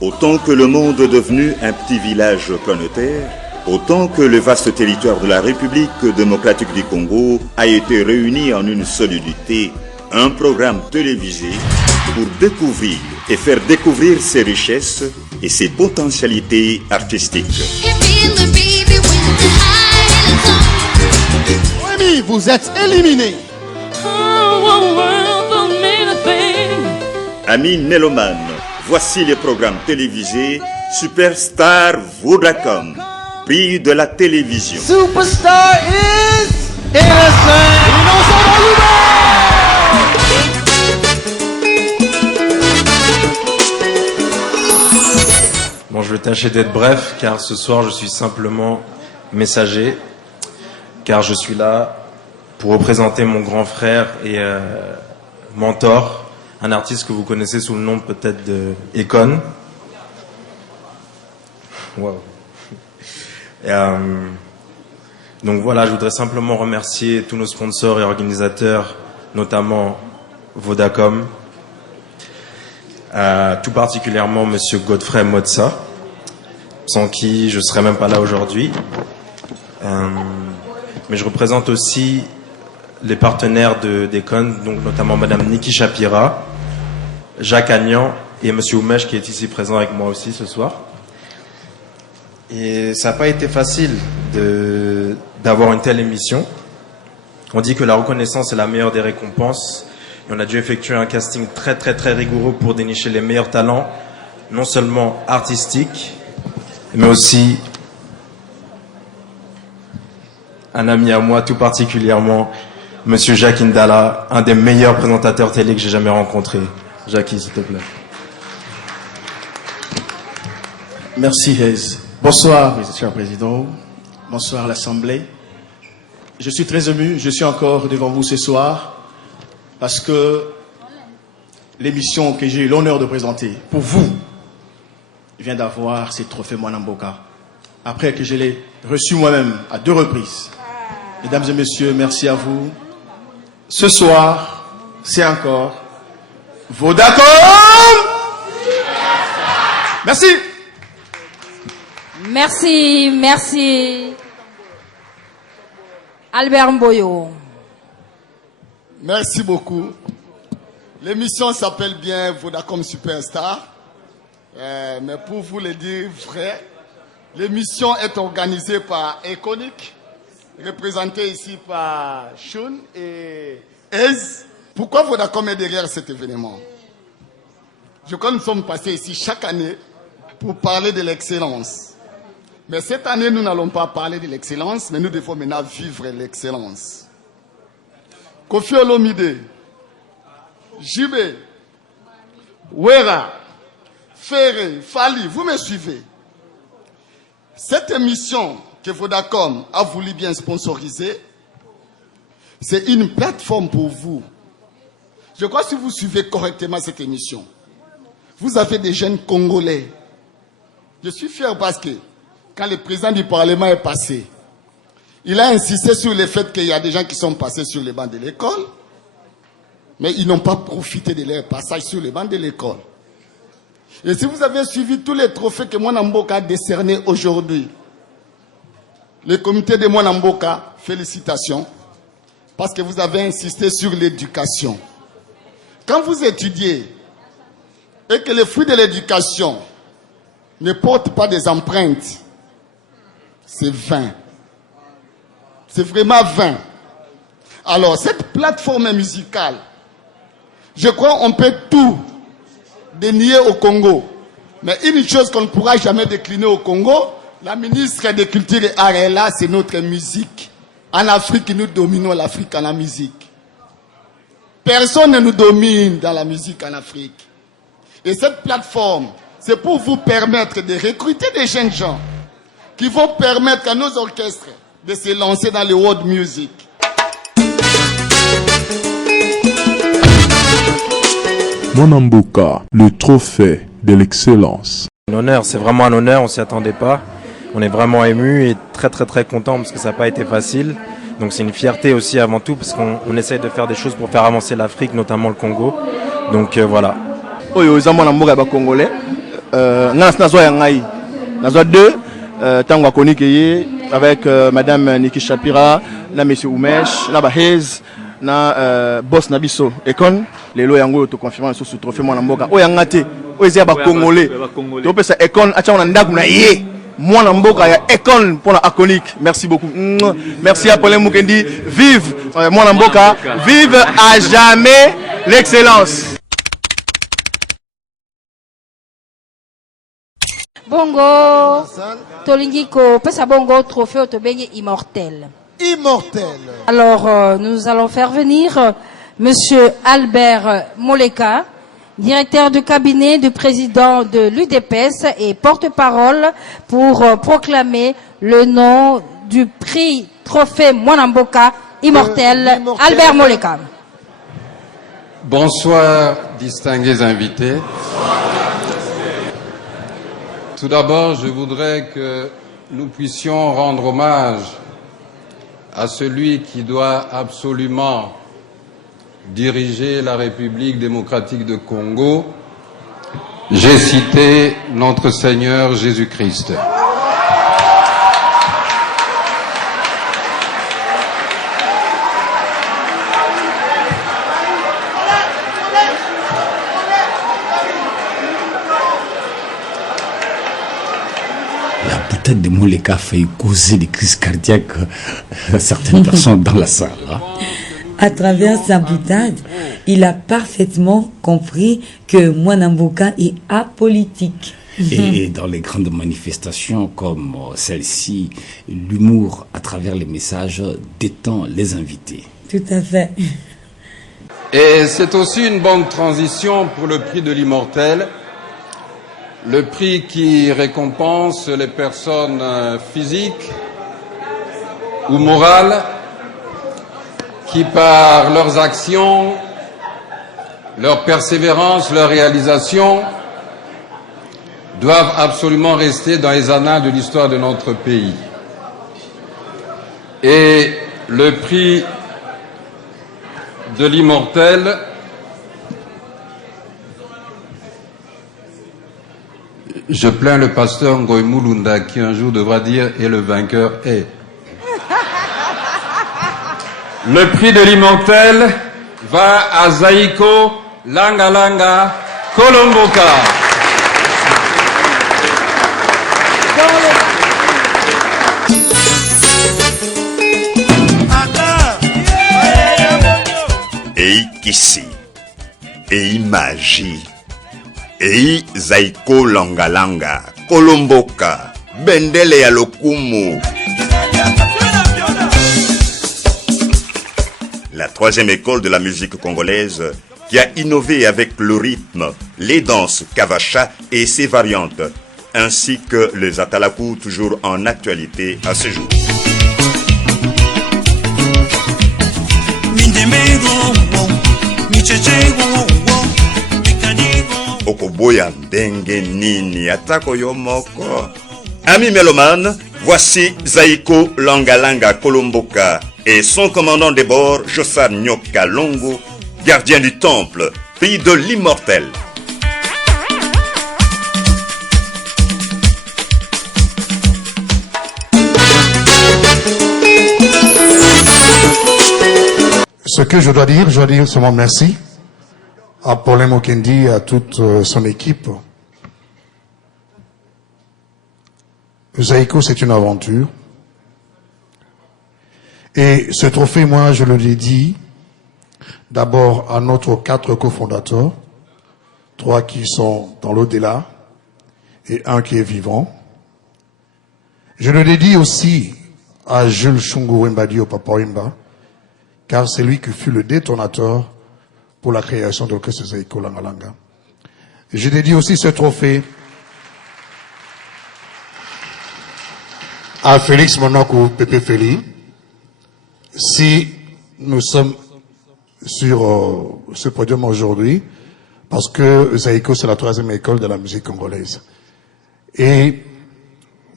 Autant que le monde est devenu un petit village planétaire, autant que le vaste territoire de la République démocratique du Congo a été réuni en une seule unité, un programme télévisé pour découvrir et faire découvrir ses richesses et ses potentialités artistiques. Oui, vous êtes éliminé. Amis mélomanes, voici le programme télévisé Superstar Vodacom, prix de la télévision. Superstar is Bon, je vais tâcher d'être bref, car ce soir, je suis simplement messager, car je suis là pour représenter mon grand frère et mentor, un artiste que vous connaissez sous le nom peut-être de Econ. Wow. Donc voilà, je voudrais simplement remercier tous nos sponsors et organisateurs, notamment Vodacom, tout particulièrement Monsieur Godfrey Motsa, sans qui je ne serais même pas là aujourd'hui. Mais je représente aussi les partenaires d'Econ, donc notamment Madame Niki Shapira, Jacques Agnan et Monsieur Oumesh qui est ici présent avec moi aussi ce soir. Et ça n'a pas été facile d'avoir une telle émission. On dit que la reconnaissance est la meilleure des récompenses. Et on a dû effectuer un casting très très très rigoureux pour dénicher les meilleurs talents, non seulement artistiques, mais aussi un ami à moi tout particulièrement, Monsieur Jacques Indala, un des meilleurs présentateurs télé que j'ai jamais rencontré. Jackie, s'il te plaît. Merci, Hez. Bonsoir, Monsieur le Président. bonsoir l'Assemblée. Je suis très ému, je suis encore devant vous ce soir parce que l'émission que j'ai eu l'honneur de présenter pour vous vient d'avoir ces trophées Mwanamboka. Après que je l'ai reçu moi-même à 2 reprises. Mesdames et messieurs, merci à vous. Ce soir, c'est encore Vodacom. Merci. Merci, merci. Albert Mboyo. Merci beaucoup. L'émission s'appelle bien Vodacom Superstar. Mais pour vous le dire vrai, l'émission est organisée par Econic, représenté ici par Shun et Ez. Pourquoi Vodacom est derrière cet événement? Je crois que nous sommes passés ici chaque année pour parler de l'excellence. Mais cette année, nous n'allons pas parler de l'excellence, mais nous devons maintenant vivre l'excellence. Kofi Olomide, Jibé, Wera, Ferré, Fali, vous me suivez. Cette émission que Vodacom a voulu bien sponsoriser, c'est une plateforme pour vous. Je crois que si vous suivez correctement cette émission, vous avez des jeunes Congolais. Je suis fier parce que quand le président du Parlement est passé, il a insisté sur le fait qu'il y a des gens qui sont passés sur les bancs de l'école, mais ils n'ont pas profité de leur passage sur les bancs de l'école. Et si vous avez suivi tous les trophées que Mwanamboka a décernés aujourd'hui, le comité de Mwanamboka, félicitations, parce que vous avez insisté sur l'éducation. Quand vous étudiez et que les fruits de l'éducation ne portent pas des empreintes, c'est vain. C'est vraiment vain. Alors, cette plateforme musicale, je crois qu'on peut tout dénier au Congo. Mais une chose qu'on ne pourra jamais décliner au Congo, la ministre des Cultures et Arts est là, c'est notre musique. En Afrique, nous dominons l'Afrique en la musique. Personne ne nous domine dans la musique en Afrique. Et cette plateforme, c'est pour vous permettre de recruter des jeunes gens qui vont permettre à nos orchestres de se lancer dans le world music. Mwanamboka, le trophée de l'excellence. Un honneur, c'est vraiment un honneur, on s'y attendait pas. On est vraiment ému et très content parce que ça n'a pas été facile. Donc c'est une fierté aussi avant tout parce qu'on essaye de faire des choses pour faire avancer l'Afrique, notamment le Congo. Donc voilà. Oyo Mwanamboka ba congolais. Nazo 2 tango akoni avec madame Niki Shapira, na monsieur Umesh, na Bahez, na boss Nabiso Ekon, lelo yango to confirmer sur ce trophée Mwanamboka. Oyanga te, oyezia ba congolais. To pesa Ekon acha na ndaku na ye. Mwanamboka ya Ekon pour la Iconic. Merci beaucoup. Merci à Paulin Mukendi. Vive Mwanamboka, vive à jamais l'excellence. Bongo, Tolingiko, pesa bongo, trophée autobengé immortel. Immortel. Alors, nous allons faire venir monsieur Albert Moleka, directeur de cabinet du président de l'UDPS et porte-parole pour proclamer le nom du prix trophée Mwanamboka immortel, Albert Moleka. Bonsoir, distingués invités. Tout d'abord, je voudrais que nous puissions rendre hommage à celui qui doit absolument diriger la République démocratique de Congo. J'ai cité notre Seigneur Jésus-Christ. De Moleka fait causer des crises cardiaques à certaines personnes dans la salle. À travers sa boutade, il a parfaitement compris que Mwanamboka est apolitique. Et dans les grandes manifestations comme celle-ci, l'humour à travers les messages détend les invités. Tout à fait. Et c'est aussi une bonne transition pour le prix de l'immortel. Le prix qui récompense les personnes physiques ou morales qui, par leurs actions, leur persévérance, leur réalisation, doivent absolument rester dans les annales de l'histoire de notre pays. Et le prix de l'immortel je plains le pasteur Ngoy Mulunda qui un jour devra dire « et le vainqueur est ». Le prix de l'immortel va à Zaiko Langa Langa Kolomboka. Ei Kisi, Ei Magie, Ei Zaiko Langalanga, Kolomboka, Bendele ya Lokumu. La troisième école de la musique congolaise qui a innové avec le rythme, les danses kavacha et ses variantes, ainsi que les atalakou toujours en actualité à ce jour. Okoboya ndenge nini atako yomoko. Amis mélomanes, voici Zaiko Langalanga Kolomboka et son commandant de bord Jossar Nyoka Longo, gardien du temple, pays de l'immortel. Ce que je dois dire seulement merci à Paulin Mokendi et à toute son équipe. Zaiko, c'est une aventure. Et ce trophée, moi, je le dédie d'abord à nos 4 cofondateurs, 3 qui sont dans l'au-delà et 1 qui est vivant. Je le dédie aussi à Jules Chungu Wembadi au Papa Wemba, car c'est lui qui fut le détonateur pour la création de l'orchestre Zaiko Langalanga. Je dédie aussi ce trophée à Félix Monaco Pépé Feli. Si nous sommes sur ce podium aujourd'hui, parce que Zaiko, c'est la 3e école de la musique congolaise. Et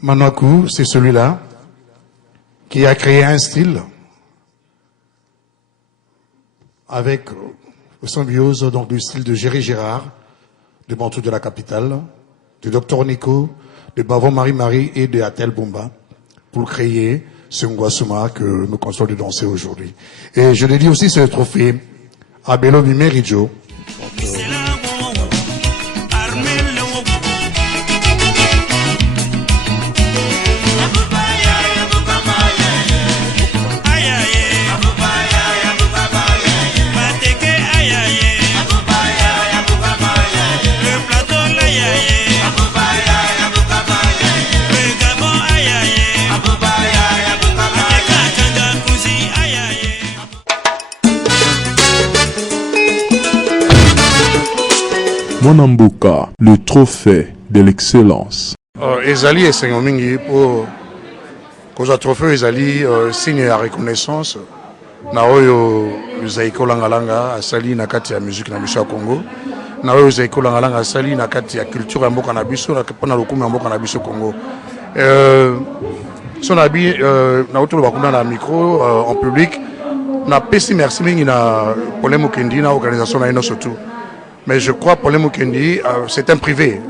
Monaco, c'est celui-là qui a créé un style avec le symbiose donc du style de Géry Gérard, de Bantou de la capitale, de Dr Nico, de Bavon Marie-Marie et de Atel Bumba, pour créer ce Ngwasuma que nous continuons de danser aujourd'hui. Et je dédie aussi ce trophée à Bello Bimeridjo. Mwanamboka, le trophée de l'excellence. Ezali esengo mingi pour kozwa trophée ezali signe ya reconnaissance na oyo Zaiko Langalanga asali na kati ya musique na biso ya Congo, na oyo Zaiko Langalanga asali na kati ya culture ya mboka na biso na pona lokumu ya mboka na biso Congo. So na bi na otolo bakuna na micro en public na pesi merci mingi na Paulin Mokendi na organisation na ino surtout. Mais je crois Paulin Mokendi, c'est un privé.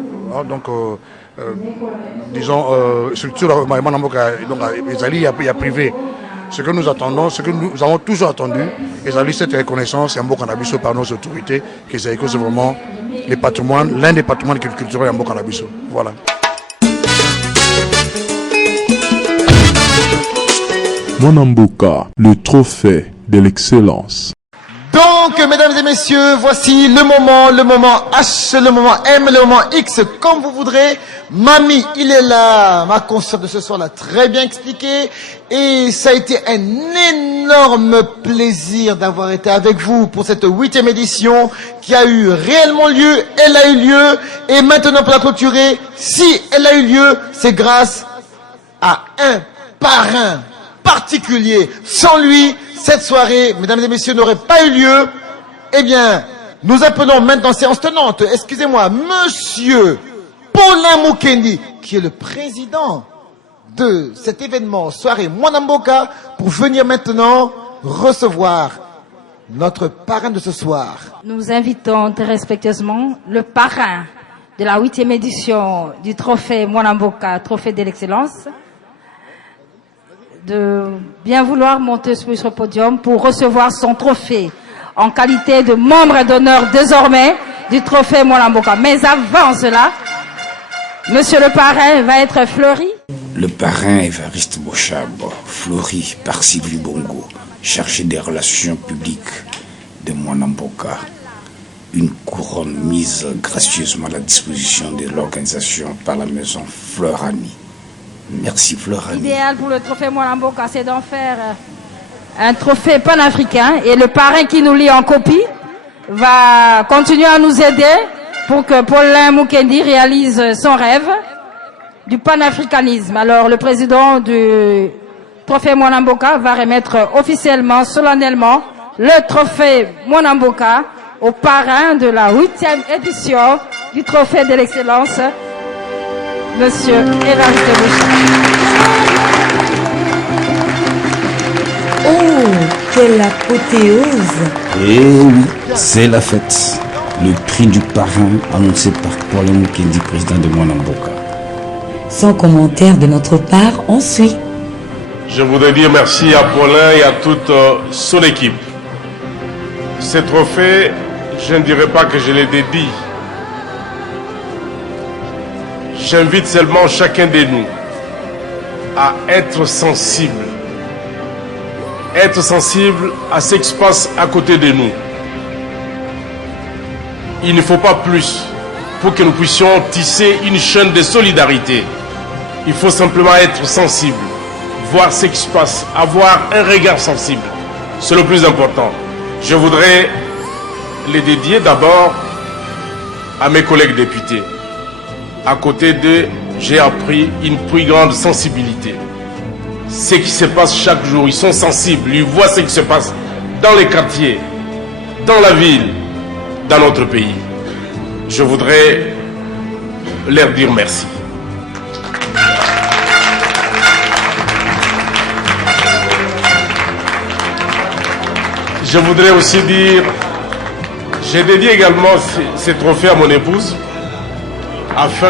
Donc, disons, structure, donc, il y a privé. Ce que nous attendons, ce que nous avons toujours attendu, et cette reconnaissance, il y a par nos autorités, que c'est vraiment les patrimoines, l'un des patrimoines culturels en Bokanabiso. Voilà. Mwanamboka, le trophée de l'excellence. Donc, mesdames et messieurs, voici le moment H, le moment M, le moment X, comme vous voudrez. Mamie, il est là. Ma consoeur de ce soir l'a très bien expliqué. Et ça a été un énorme plaisir d'avoir été avec vous pour cette 8e édition qui a eu réellement lieu. Elle a eu lieu. Et maintenant, pour la clôturer, si elle a eu lieu, c'est grâce à un parrain particulier. Sans lui, cette soirée, mesdames et messieurs, n'aurait pas eu lieu. Eh bien, nous appelons maintenant séance tenante, excusez-moi, monsieur Paulin Mukendi, qui est le président de cet événement soirée Mwana Mboka, pour venir maintenant recevoir notre parrain de ce soir. Nous invitons très respectueusement le parrain de la 8e édition du trophée Mwana Mboka, trophée de l'excellence, de bien vouloir monter sur ce podium pour recevoir son trophée en qualité de membre d'honneur désormais du trophée Mwana Mboka. Mais avant cela, monsieur le parrain va être fleuri. Le parrain Évariste Bochab, fleuri par Sylvie Bongo, chargé des relations publiques de Mwana Mboka. Une couronne mise gracieusement à la disposition de l'organisation par la maison Fleurani. Merci Fleurani. L'idéal pour le trophée Mwana Mboka, c'est d'en faire un trophée panafricain, et le parrain qui nous lit en copie va continuer à nous aider pour que Paulin Mukendi réalise son rêve du panafricanisme. Alors le président du trophée Mwana Mboka va remettre officiellement, solennellement, le trophée Mwana Mboka au parrain de la 8e édition du trophée de l'excellence, monsieur Évariste Bochab. Oh, quelle apothéose! Eh oui, c'est la fête. Le prix du parrain annoncé par Paulin Mukendi, président de Mwana Mboka. Sans commentaire de notre part, on suit. Je voudrais dire merci à Paulin et à toute son équipe. Ces trophées, je ne dirais pas que je les dédie. J'invite seulement chacun de nous à être sensible à ce qui se passe à côté de nous. Il ne faut pas plus pour que nous puissions tisser une chaîne de solidarité. Il faut simplement être sensible, voir ce qui se passe, avoir un regard sensible. C'est le plus important. Je voudrais les dédier d'abord à mes collègues députés. À côté d'eux, j'ai appris une plus grande sensibilité. Ce qui se passe chaque jour, ils sont sensibles, ils voient ce qui se passe dans les quartiers, dans la ville, dans notre pays. Je voudrais leur dire merci. Je voudrais aussi dire, j'ai dédié également ces trophées à mon épouse, afin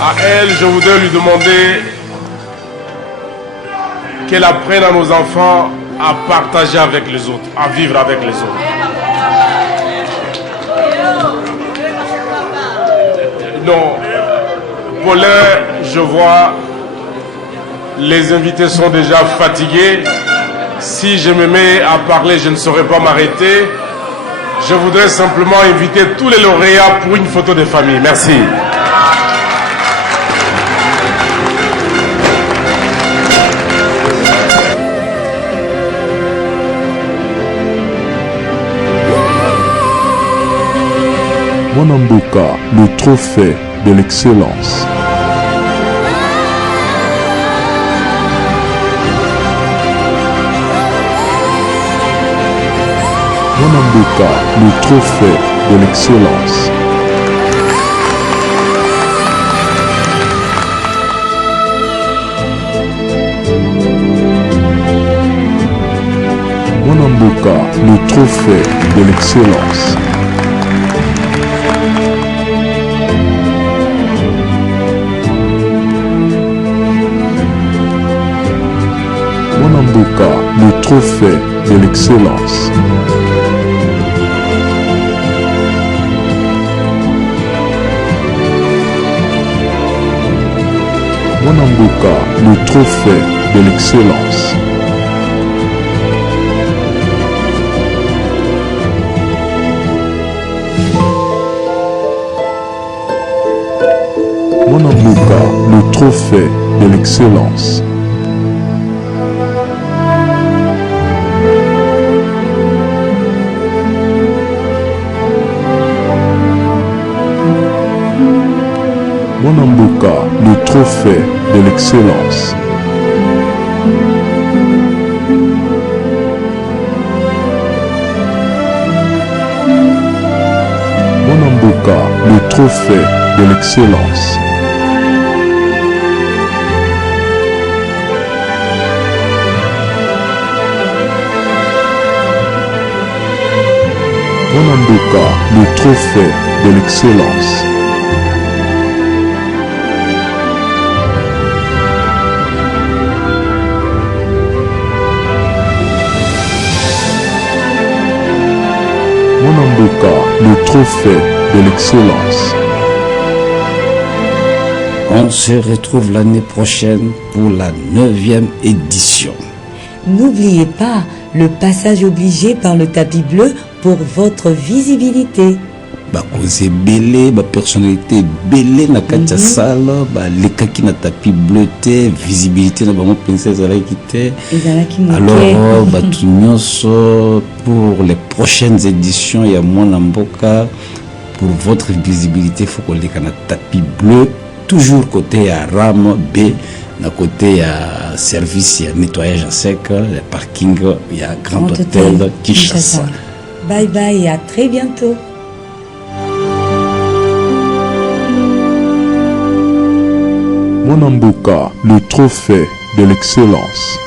à elle, je voudrais lui demander qu'elle apprenne à nos enfants à partager avec les autres, à vivre avec les autres. Non, Paulin, je vois, les invités sont déjà fatigués. Si je me mets à parler, je ne saurais pas m'arrêter. Je voudrais simplement inviter tous les lauréats pour une photo de famille. Merci. Mwana Mboka, le trophée de l'excellence. Mwana Mboka, le trophée de l'excellence. Mwana Mboka, le trophée de l'excellence. Mwana Mboka, le trophée de l'excellence. Mwana Mboka, le trophée de l'excellence. Mwana Mboka, le trophée de l'excellence. Mwanamboka, le trophée de l'excellence. Mwanamboka, le trophée de l'excellence. Mwanamboka, le trophée de l'excellence. Mwanamboka, le trophée de l'excellence. On se retrouve l'année prochaine pour la 9e édition. N'oubliez pas le passage obligé par le tapis bleu pour votre visibilité. Bakoze belé, ba personnalité belé na katia sala, ba lekaki na tapis bleu te, visibilité na bango princesse ezalaki te. Alors batu nyonso pour les prochaines éditions ya Mwanamboka, pour votre visibilité faut koleka na tapis bleu, toujours côté à Ram B, na côté à service ya nettoyage à sec, le parking ya Grand Hôtel Kinshasa. Bye bye et à très bientôt. Mwanamboka, le trophée de l'excellence.